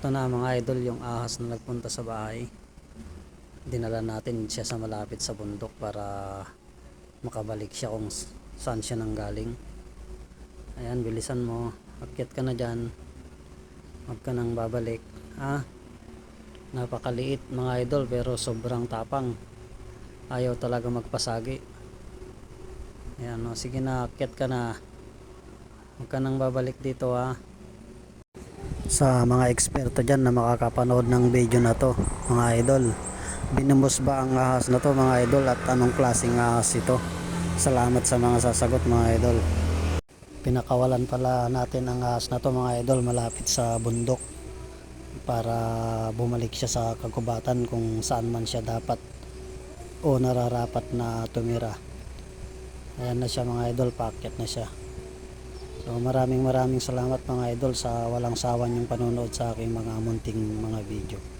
Ito na mga idol yung ahas na nagpunta sa bahay. Dinala natin siya sa malapit sa bundok para makabalik siya kung saan siya nanggaling. Ayan, bilisan mo. Akyat ka na dyan. Huwag ka nang babalik. Ha? Napakaliit mga idol pero sobrang tapang. Ayaw talaga magpasagi. Ayan, o, sige na, akyat ka na. Huwag ka nang babalik dito ha sa mga eksperto dyan na makakapanood ng video na to mga idol. Binubos ba ang ahas na to mga idol at anong klaseng ahas ito? Salamat sa mga sasagot mga idol. Pinakawalan pala natin ang ahas na to mga idol malapit sa bundok para bumalik siya sa kagubatan kung saan man siya dapat o nararapat na tumira. Ayan na siya mga idol paakyat na siya So maraming maraming salamat mga idol sa walang sawa niyong panonood sa aking mga munting mga video.